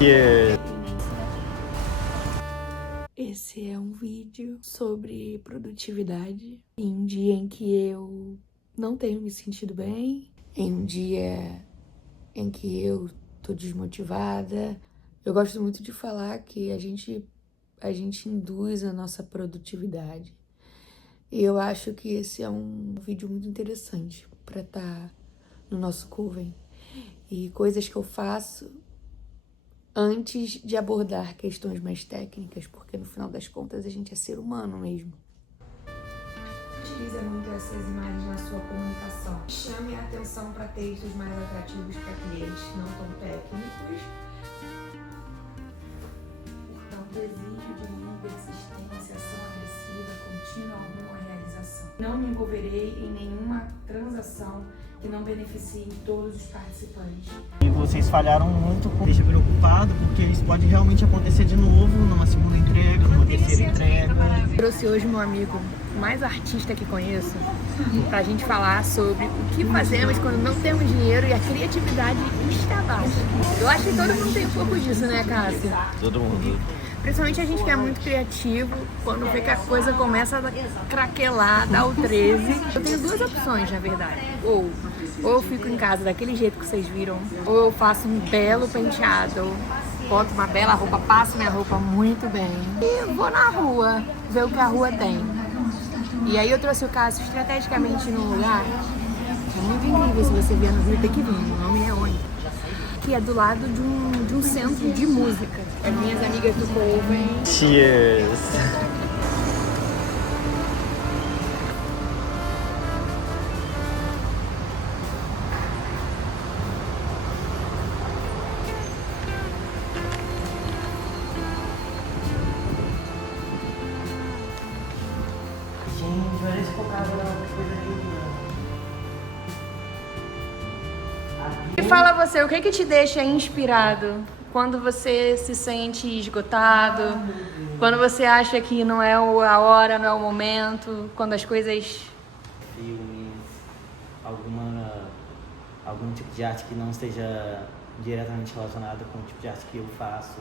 Yeah. Esse é um vídeo sobre produtividade em um dia em que eu não tenho me sentido bem, em um dia em que eu tô desmotivada. Eu gosto muito de falar que a gente induz a nossa produtividade. E eu acho que esse é um vídeo muito interessante para estar no nosso Coven. E coisas que eu faço antes de abordar questões mais técnicas, porque no final das contas a gente é ser humano mesmo. Utilize muito essas imagens na sua comunicação. Chame a atenção para textos mais atrativos para clientes não tão técnicos. Portanto, exige de mim persistência, ação agressiva, contínua rumo à realização. Não me envolverei em nenhuma transação que não beneficie todos os participantes. E vocês falharam muito, deixa preocupado, porque isso pode realmente acontecer de novo numa segunda entrega, numa terceira entrega. Trouxe hoje meu amigo mais artista que conheço pra gente falar sobre o que fazemos quando não temos dinheiro e a criatividade está baixa. Eu acho que todo mundo tem um pouco disso, né, Cássio? Todo mundo. Principalmente a gente que é muito criativo, quando vê que a coisa começa a craquelar, dá o 13. Eu tenho duas opções, na verdade. Ou eu fico em casa daquele jeito que vocês viram, ou eu faço um belo penteado, boto uma bela roupa, passo minha roupa muito bem e vou na rua ver o que a rua tem. E aí eu trouxe o Cássio estrategicamente num lugar muito incrível. Se você vier no Rio, tem que vir. O nome é Onde? Que é do lado de um centro de música. As minhas amigas do Coven. Cheers. Gente, olha esse cocado lá, que coisa linda. E fala você, o que que te deixa inspirado quando você se sente esgotado, quando você acha que não é a hora, não é o momento, quando as coisas... Filmes, algum tipo de arte que não esteja diretamente relacionada com o tipo de arte que eu faço,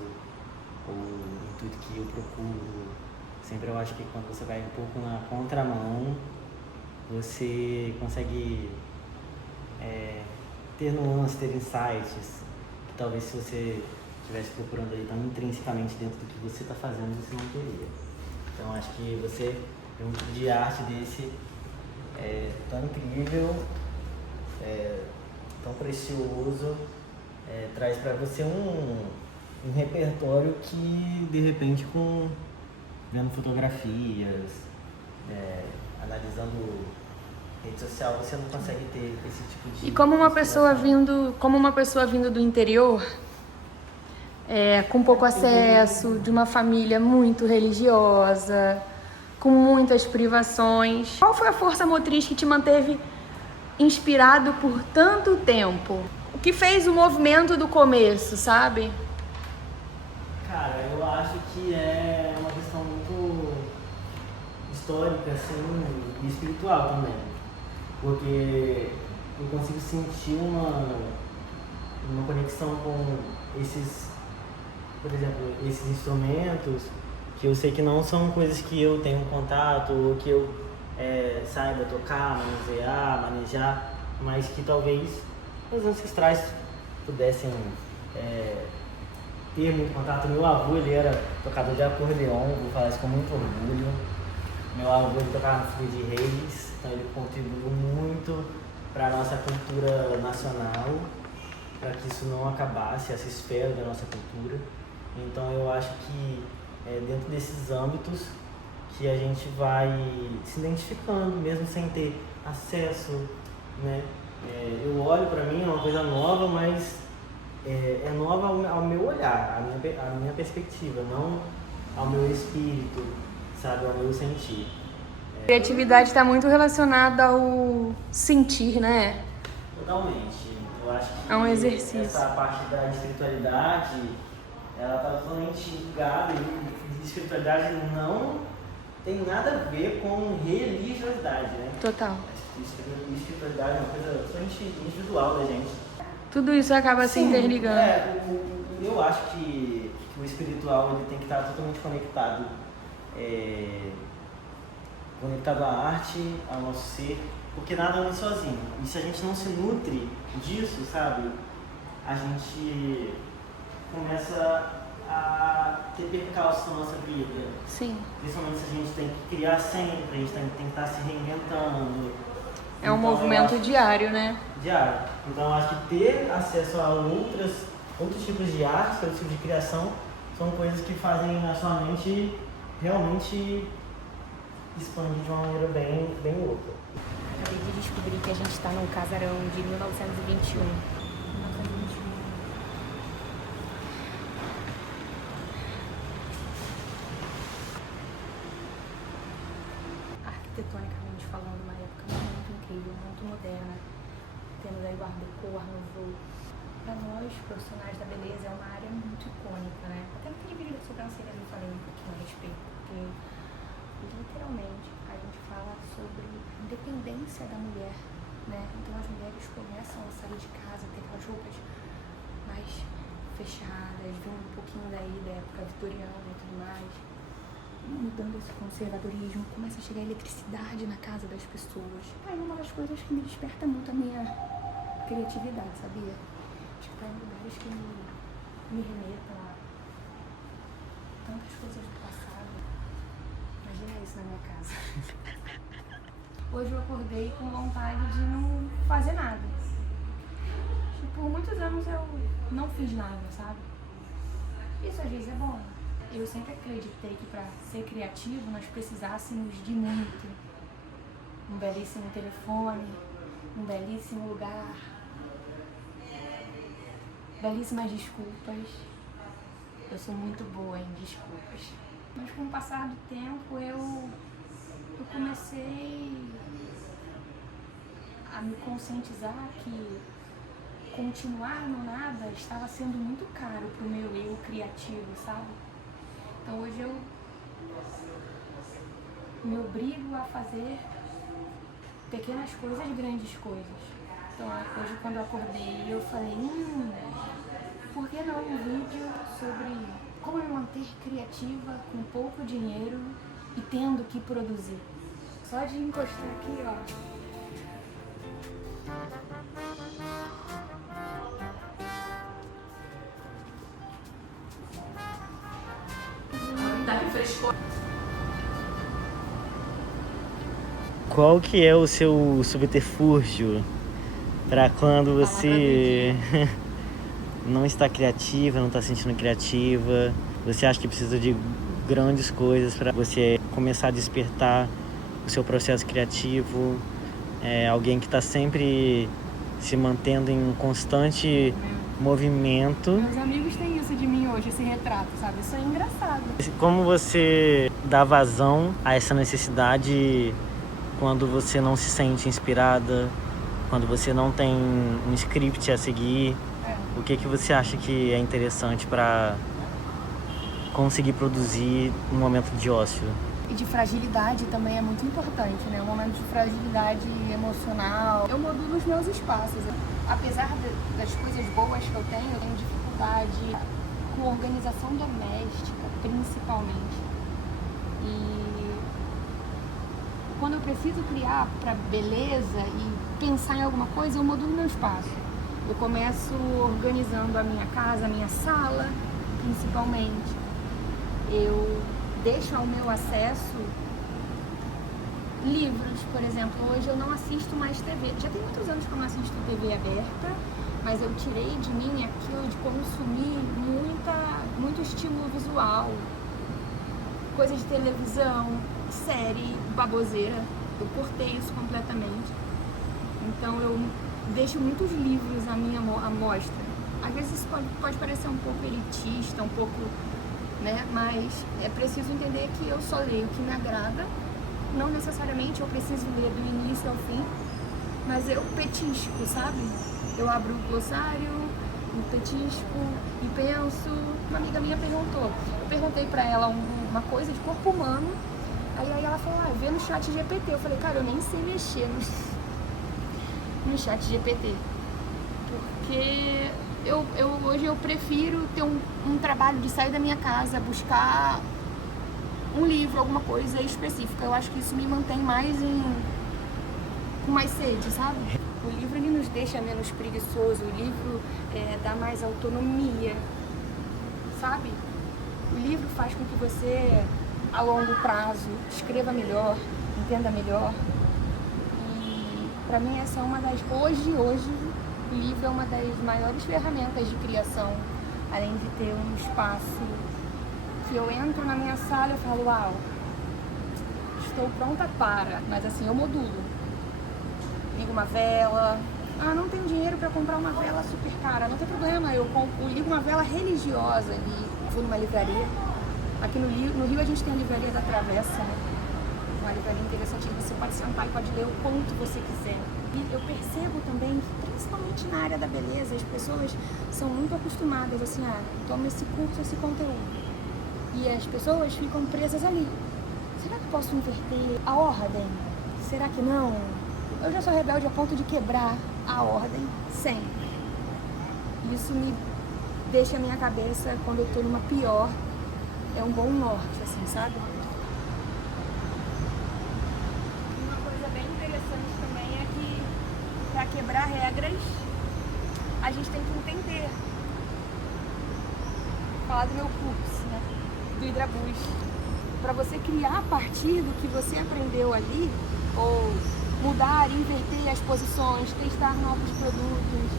ou o intuito que eu procuro. Sempre eu acho que quando você vai um pouco na contramão, você consegue ter nuances, ter insights, que talvez se você estivesse procurando ali tão intrinsecamente dentro do que você está fazendo, você não teria. Então acho que você tem um tipo de arte desse tão incrível, tão precioso, traz para você um repertório que de repente vendo fotografias, analisando rede social, você não consegue ter esse tipo de... E como uma pessoa vindo do interior, com pouco acesso, de uma família muito religiosa, com muitas privações, qual foi a força motriz que te manteve inspirado por tanto tempo? O que fez o movimento do começo, sabe? Cara, eu acho que é uma questão muito histórica, assim, e espiritual também. Porque eu consigo sentir uma conexão com esses, por exemplo, esses instrumentos, que eu sei que não são coisas que eu tenho contato, ou que eu saiba tocar, manejar, mas que talvez os ancestrais pudessem ter muito contato. Meu avô, ele era tocador de acordeon, vou falar isso com muito orgulho. Meu avô, ele tocava no Fogo de Reis, então ele contribuiu muito para a nossa cultura nacional, para que isso não acabasse, essa esfera da nossa cultura. Então eu acho que dentro desses âmbitos que a gente vai se identificando, mesmo sem ter acesso, né? Eu olho para mim, é uma coisa nova, mas é nova ao meu olhar, à minha perspectiva, não ao meu espírito, sabe, ao meu sentir. Criatividade está muito relacionada ao sentir, né? Totalmente. Eu acho que é um exercício. Essa parte da espiritualidade, ela está totalmente ligada, e espiritualidade não tem nada a ver com religiosidade, né? Total. Espiritualidade é uma coisa totalmente individual da gente. Tudo isso acaba se interligando. Eu eu acho que o espiritual ele tem que estar totalmente conectado, conectado à arte, ao nosso ser, porque nada anda sozinho. E se a gente não se nutre disso, sabe, a gente começa a ter percalços na nossa vida. Sim. Principalmente se a gente tem que criar sempre, a gente tem que estar se reinventando. É um movimento diário, né? Diário. Então eu acho que ter acesso a outros tipos de arte, outros tipos de criação, são coisas que fazem a sua mente realmente expandir de uma maneira bem, bem louca. Acabei de descobrir que a gente está num casarão de 1921. Arquitetonicamente falando, uma época muito incrível, muito moderna. Temos aí o Art Deco, Art Nouveau. Para nós, profissionais da beleza, é uma área muito icônica, né? Até naquele vídeo da sobrancelha eu falei um pouquinho a respeito, porque literalmente a gente fala sobre a independência da mulher, né? Então as mulheres começam a sair de casa, ter aquelas roupas mais fechadas, vindo um pouquinho daí da época vitoriana e tudo mais. Mudando esse conservadorismo, começa a chegar a eletricidade na casa das pessoas. Aí uma das coisas que me desperta muito a minha criatividade, sabia? Acho que tá em lugares que me remetam a tantas coisas do passado. Imagina isso na minha casa. Hoje eu acordei com vontade de não fazer nada. Por muitos anos eu não fiz nada, sabe? Isso às vezes é bom. Eu sempre acreditei que para ser criativo nós precisássemos de muito. Um belíssimo telefone, um belíssimo lugar, belíssimas desculpas. Eu sou muito boa em desculpas. Mas com o passar do tempo eu comecei a me conscientizar que continuar no nada estava sendo muito caro pro meu eu criativo, sabe? Então hoje eu me obrigo a fazer pequenas coisas, grandes coisas. Então hoje quando eu acordei eu falei, por que não um vídeo sobre como me manter criativa com pouco dinheiro e tendo que produzir? Só de encostar aqui, ó. Qual que é o seu subterfúgio para quando você não está criativa, não está se sentindo criativa? Você acha que precisa de grandes coisas para você começar a despertar o seu processo criativo? Alguém que está sempre se mantendo em um constante movimento. Meus amigos têm isso de mim hoje, esse retrato, sabe? Isso é engraçado. Como você dá vazão a essa necessidade quando você não se sente inspirada, quando você não tem um script a seguir? O que você acha que é interessante para conseguir produzir um momento de ócio? E de fragilidade também é muito importante, né? Um momento de fragilidade emocional. Eu modulo os meus espaços. Apesar das coisas boas que eu tenho dificuldade com organização doméstica, principalmente. E quando eu preciso criar para beleza e pensar em alguma coisa, eu modulo meu espaço. Eu começo organizando a minha casa, a minha sala, principalmente. Eu deixo ao meu acesso livros, por exemplo. Hoje eu não assisto mais TV. Já tem muitos anos que eu não assisto TV aberta, mas eu tirei de mim aquilo de consumir muito estímulo visual. Coisa de televisão, série, baboseira. Eu cortei isso completamente. Então eu deixo muitos livros à minha amostra. Às vezes isso pode parecer um pouco elitista, um pouco, né? Mas é preciso entender que eu só leio o que me agrada. Não necessariamente eu preciso ler do início ao fim, mas eu petisco, sabe? Eu abro o glossário, petisco e penso. Uma amiga minha perguntou. Eu perguntei pra ela uma coisa de corpo humano. Aí ela falou, vê no chat GPT. Eu falei, cara, eu nem sei mexer no chat GPT. Porque Hoje eu prefiro ter um trabalho de sair da minha casa, buscar um livro, alguma coisa específica. Eu acho que isso me mantém mais com mais sede, sabe? O livro ele nos deixa menos preguiçoso, o livro dá mais autonomia, sabe? O livro faz com que você, a longo prazo, escreva melhor, entenda melhor. E pra mim essa é uma das... Hoje, o livro é uma das maiores ferramentas de criação, além de ter um espaço que eu entro na minha sala e falo, uau, estou pronta para, mas assim, eu modulo. Ligo uma vela, não tenho dinheiro para comprar uma vela super cara, não tem problema, eu ligo uma vela religiosa ali, vou numa livraria. Aqui no Rio a gente tem a livraria da Travessa, né? Uma livraria interessante que você pode sentar e pode ler o quanto você quiser. E eu percebo também que, principalmente na área da beleza, as pessoas são muito acostumadas assim, toma esse curso, esse conteúdo. E as pessoas ficam presas ali. Será que posso inverter a ordem? Será que não? Eu já sou rebelde a ponto de quebrar a ordem sempre. Isso me deixa a minha cabeça, quando eu tô numa pior, é um bom norte, assim, sabe? Uma coisa bem interessante também é que, para quebrar regras, a gente tem que entender. Falar do meu curso, né? Do Hidrabus. Para você criar a partir do que você aprendeu ali, ou mudar, inverter as posições, testar novos produtos.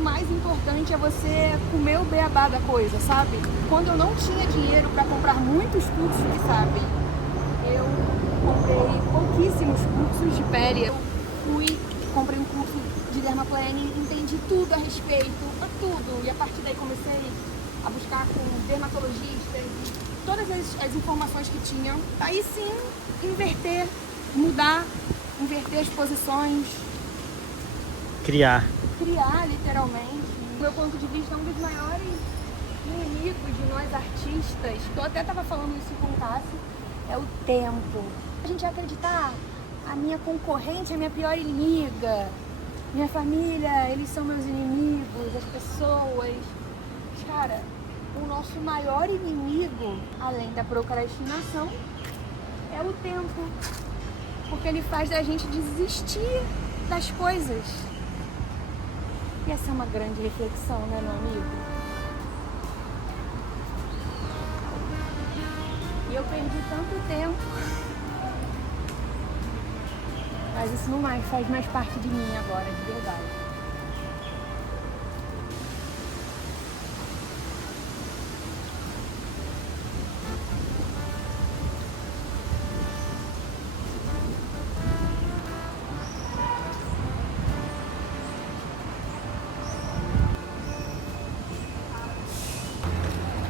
O mais importante é você comer o beabá da coisa, sabe? Quando eu não tinha dinheiro para comprar muitos cursos, sabe? Eu comprei pouquíssimos cursos de pele. Eu comprei um curso de dermaplane, entendi tudo a respeito, tudo. E a partir daí comecei a buscar com dermatologistas, todas as informações que tinham. Aí sim, inverter, mudar, inverter as posições. Criar, literalmente. Do meu ponto de vista, um dos maiores inimigos de nós artistas, que eu até estava falando isso com o Cássio, é o tempo. A gente vai acreditar, a minha concorrente é a minha pior inimiga, minha família, eles são meus inimigos, as pessoas. Cara, o nosso maior inimigo, além da procrastinação, é o tempo. Porque ele faz a gente desistir das coisas. E essa é uma grande reflexão, né, meu amigo? E eu perdi tanto tempo. Mas isso não faz mais parte de mim agora, de verdade.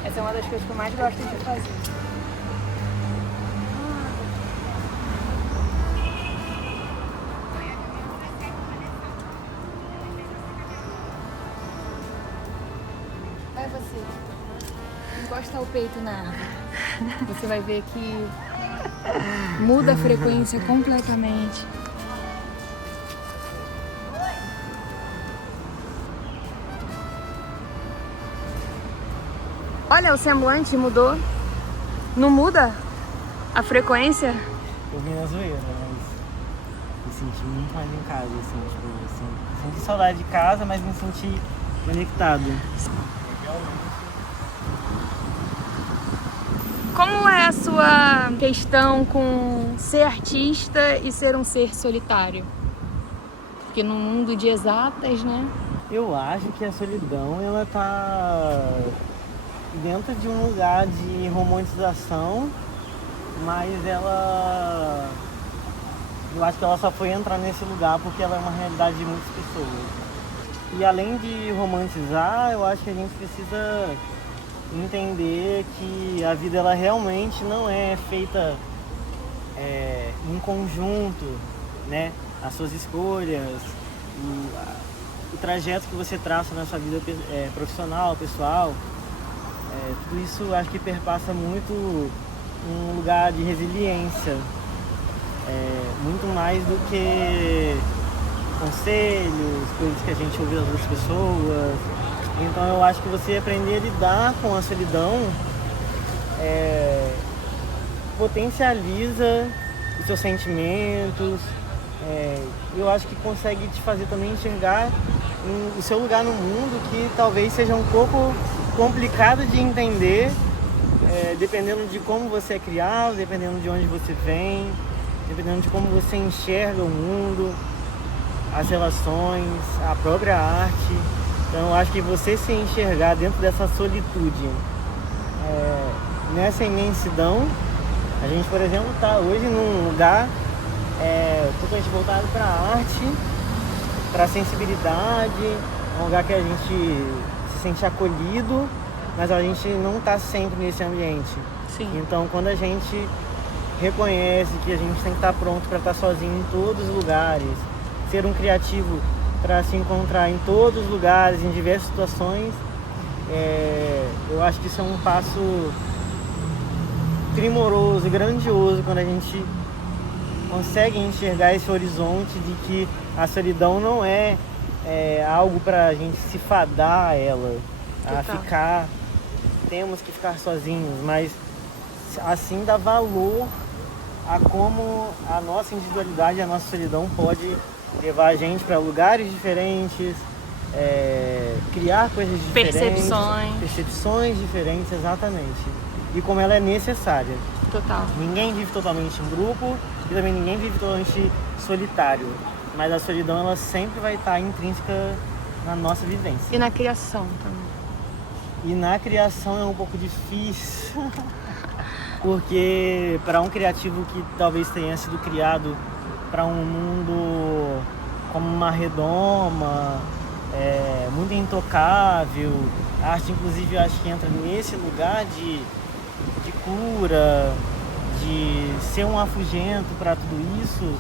Essa é uma das coisas que eu mais gosto de fazer. Vai você. Encosta o peito na árvore. Você vai ver que muda a frequência completamente. Olha, o semblante mudou. Não muda a frequência? eu vim na zoeira, mas me senti muito mais em casa, assim, senti saudade de casa, mas me senti conectado. Como é a sua questão com ser artista e ser um ser solitário? Porque no mundo de exatas, né? Eu acho que a solidão, ela tá dentro de um lugar de romantização, mas eu acho que ela só foi entrar nesse lugar porque ela é uma realidade de muitas pessoas. E além de romantizar, eu acho que a gente precisa entender que a vida ela realmente não é feita em conjunto, né? As suas escolhas, o trajeto que você traça na sua vida profissional, pessoal, tudo isso acho que perpassa muito um lugar de resiliência, muito mais do que conselhos, coisas que a gente ouve das outras pessoas. Então eu acho que você aprender a lidar com a solidão potencializa os seus sentimentos. Eu acho que consegue te fazer também enxergar o seu lugar no mundo, que talvez seja um pouco complicado de entender, dependendo de como você é criado, dependendo de onde você vem, dependendo de como você enxerga o mundo, as relações, a própria arte. Então eu acho que você se enxergar dentro dessa solitude, nessa imensidão. A gente, por exemplo, está hoje num lugar totalmente voltado para a arte, para a sensibilidade, um lugar que a gente se sente acolhido, mas a gente não está sempre nesse ambiente. Sim. Então, quando a gente reconhece que a gente tem que estar pronto para estar sozinho em todos os lugares, ser um criativo para se encontrar em todos os lugares, em diversas situações, eu acho que isso é um passo primoroso e grandioso quando a gente consegue enxergar esse horizonte de que a solidão não é algo para a gente se fadar a ela, temos que ficar sozinhos, mas assim dá valor a como a nossa individualidade, a nossa solidão pode levar a gente para lugares diferentes, criar coisas diferentes, percepções diferentes, exatamente, e como ela é necessária. Total. Ninguém vive totalmente em grupo e também ninguém vive totalmente solitário, mas a solidão ela sempre vai estar intrínseca na nossa vivência. E na criação também. E na criação é um pouco difícil, porque para um criativo que talvez tenha sido criado para um mundo como uma redoma, muito intocável, a arte inclusive acho que entra nesse lugar de cura, de ser um afugento para tudo isso,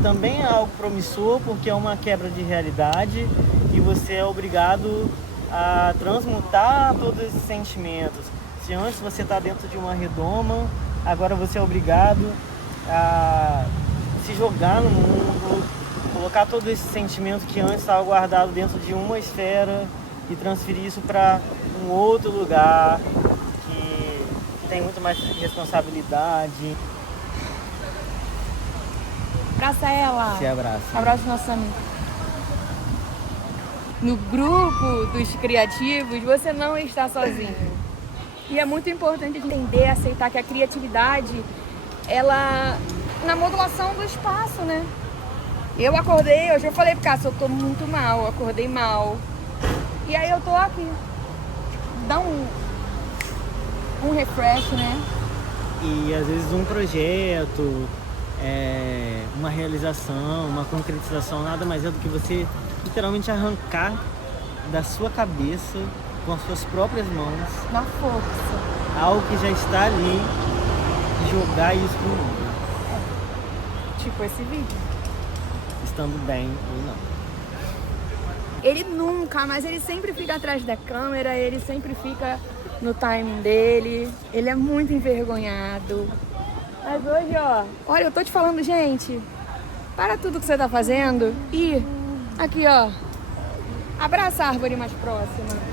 também é algo promissor, porque é uma quebra de realidade e você é obrigado a transmutar todos esses sentimentos. Se antes você está dentro de uma redoma, agora você é obrigado a se jogar no mundo, colocar todo esse sentimento que antes estava guardado dentro de uma esfera e transferir isso para um outro lugar que tem muito mais responsabilidade. Abraça ela. Se abraça. Abraça nosso amigo. No grupo dos criativos, você não está sozinho. E é muito importante entender, aceitar que a criatividade, ela, na modulação do espaço, né? Eu acordei, hoje eu falei pro Cássio, eu tô muito mal, eu acordei mal. E aí eu tô aqui. Dá um refresh, né? E às vezes um projeto, uma realização, uma concretização, nada mais é do que você literalmente arrancar da sua cabeça com as suas próprias mãos Na força. algo que já está ali e jogar isso pro mundo, Tipo esse vídeo. estando bem ou não. Ele nunca, mas ele sempre fica atrás da câmera, ele sempre fica no timing dele. Ele é muito envergonhado. Mas hoje, ó, olha, eu tô te falando, gente, para tudo que você tá fazendo e aqui, ó, abraça a árvore mais próxima.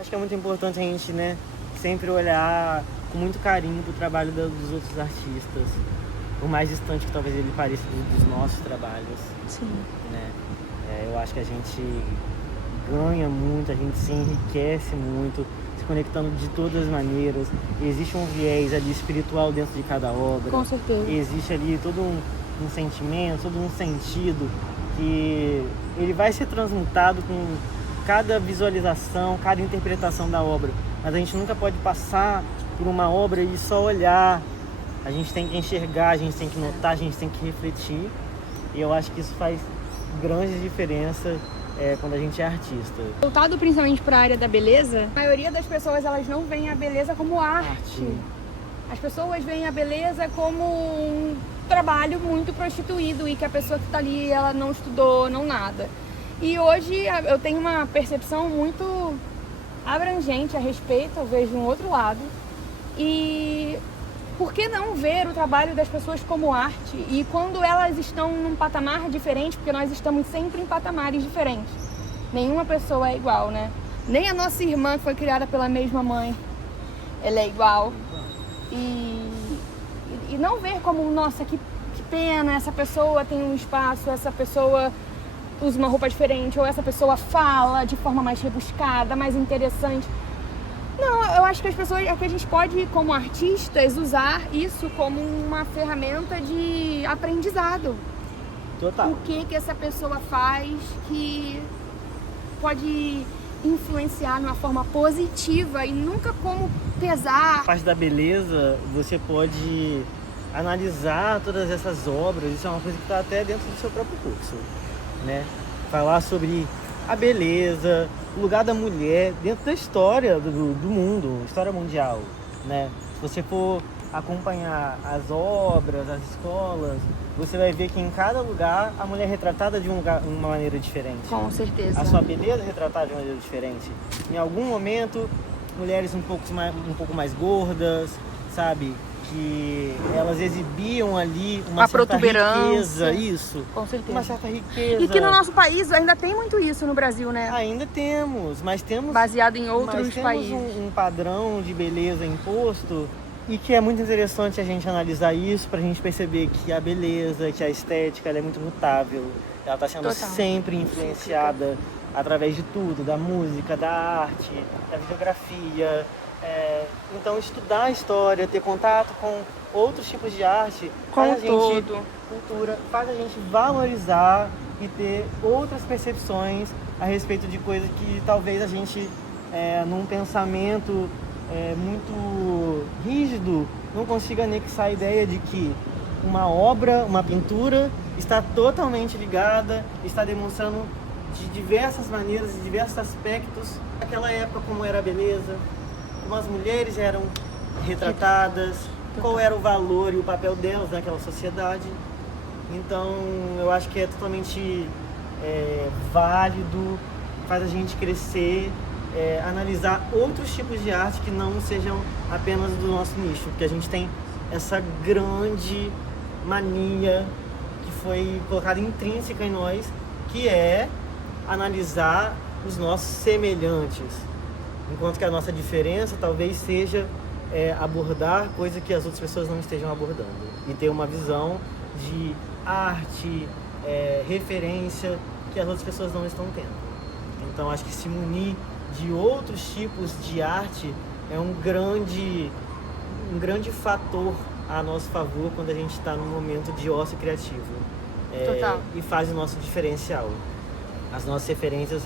Acho que é muito importante a gente, sempre olhar com muito carinho pro trabalho dos outros artistas, por mais distante que talvez ele pareça dos nossos trabalhos. Sim. Eu acho que a gente ganha muito, a gente se enriquece muito, se conectando de todas as maneiras. Existe um viés ali espiritual dentro de cada obra. Com certeza. Existe ali todo um sentimento, todo um sentido que ele vai ser transmutado com cada visualização, cada interpretação da obra. Mas a gente nunca pode passar por uma obra e só olhar. A gente tem que enxergar, a gente tem que notar, a gente tem que refletir. E eu acho que isso faz grande diferença quando a gente é artista. Voltado principalmente para a área da beleza, a maioria das pessoas elas não veem a beleza como arte. As pessoas veem a beleza como um trabalho muito prostituído e que a pessoa que está ali ela não estudou, não nada. E hoje eu tenho uma percepção muito abrangente a respeito, eu vejo um outro lado. E por que não ver o trabalho das pessoas como arte? E quando elas estão num patamar diferente, porque nós estamos sempre em patamares diferentes. Nenhuma pessoa é igual, né? Nem a nossa irmã, que foi criada pela mesma mãe, ela é igual. E não ver como, nossa, que pena, essa pessoa tem um espaço, essa pessoa usa uma roupa diferente, ou essa pessoa fala de forma mais rebuscada, mais interessante. Não, eu acho que que a gente pode, como artistas, usar isso como uma ferramenta de aprendizado. Total. O que essa pessoa faz que pode influenciar de uma forma positiva e nunca como pesar. A parte da beleza, você pode analisar todas essas obras, isso é uma coisa que está até dentro do seu próprio curso, né? Falar sobre a beleza, o lugar da mulher dentro da história do mundo, história mundial, né? Se você for acompanhar as obras, as escolas, você vai ver que em cada lugar a mulher é retratada de uma maneira diferente. Com certeza. A sua beleza é retratada de uma maneira diferente. Em algum momento, mulheres um pouco mais gordas, sabe? Que elas exibiam ali uma certa riqueza, isso. Com certeza. Uma certa riqueza. E que no nosso país ainda tem muito isso no Brasil, né? Ainda temos, mas temos... Baseado em outros países. Um padrão de beleza imposto e que é muito interessante a gente analisar isso pra gente perceber que a beleza, que a estética, ela é muito mutável. Ela está sendo sempre influenciada através de tudo, da música, da arte, da videografia. Então estudar a história, ter contato com outros tipos de arte, cultura, faz a gente valorizar e ter outras percepções a respeito de coisas que talvez a gente, num pensamento muito rígido, não consiga anexar a ideia de que uma obra, uma pintura, está totalmente ligada, está demonstrando de diversas maneiras, de diversos aspectos, naquela época como era a beleza, como as mulheres eram retratadas, qual era o valor e o papel delas naquela sociedade. Então eu acho que é totalmente válido, faz a gente crescer, analisar outros tipos de arte que não sejam apenas do nosso nicho, porque a gente tem essa grande mania que foi colocada intrínseca em nós, que é analisar os nossos semelhantes. Enquanto que a nossa diferença talvez seja abordar coisas que as outras pessoas não estejam abordando. E ter uma visão de arte, referência que as outras pessoas não estão tendo. Então acho que se munir de outros tipos de arte é um grande fator a nosso favor quando a gente está num momento de ócio criativo. Total. E faz o nosso diferencial. As nossas referências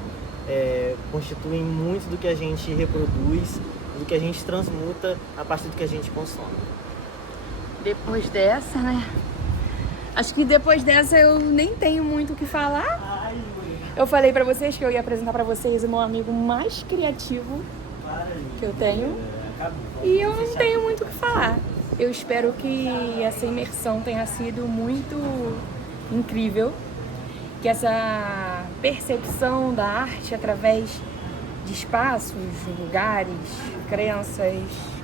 constituem muito do que a gente reproduz, do que a gente transmuta a partir do que a gente consome. Depois dessa, né? Acho que depois dessa eu nem tenho muito o que falar. Eu falei pra vocês que eu ia apresentar pra vocês o meu amigo mais criativo que eu tenho. E eu não tenho muito o que falar. Eu espero que essa imersão tenha sido muito incrível. Que essa percepção da arte através de espaços, lugares, crenças,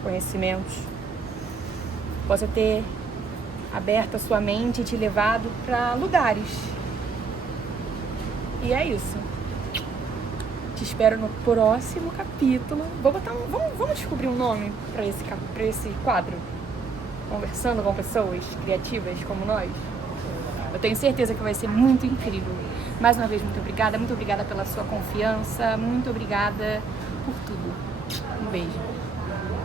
conhecimentos possa ter aberto a sua mente e te levado para lugares. E é isso. Te espero no próximo capítulo. Vamos descobrir um nome para esse quadro? Conversando com pessoas criativas como nós. Eu tenho certeza que vai ser muito incrível. Mais uma vez, muito obrigada pela sua confiança, muito obrigada por tudo. Um beijo.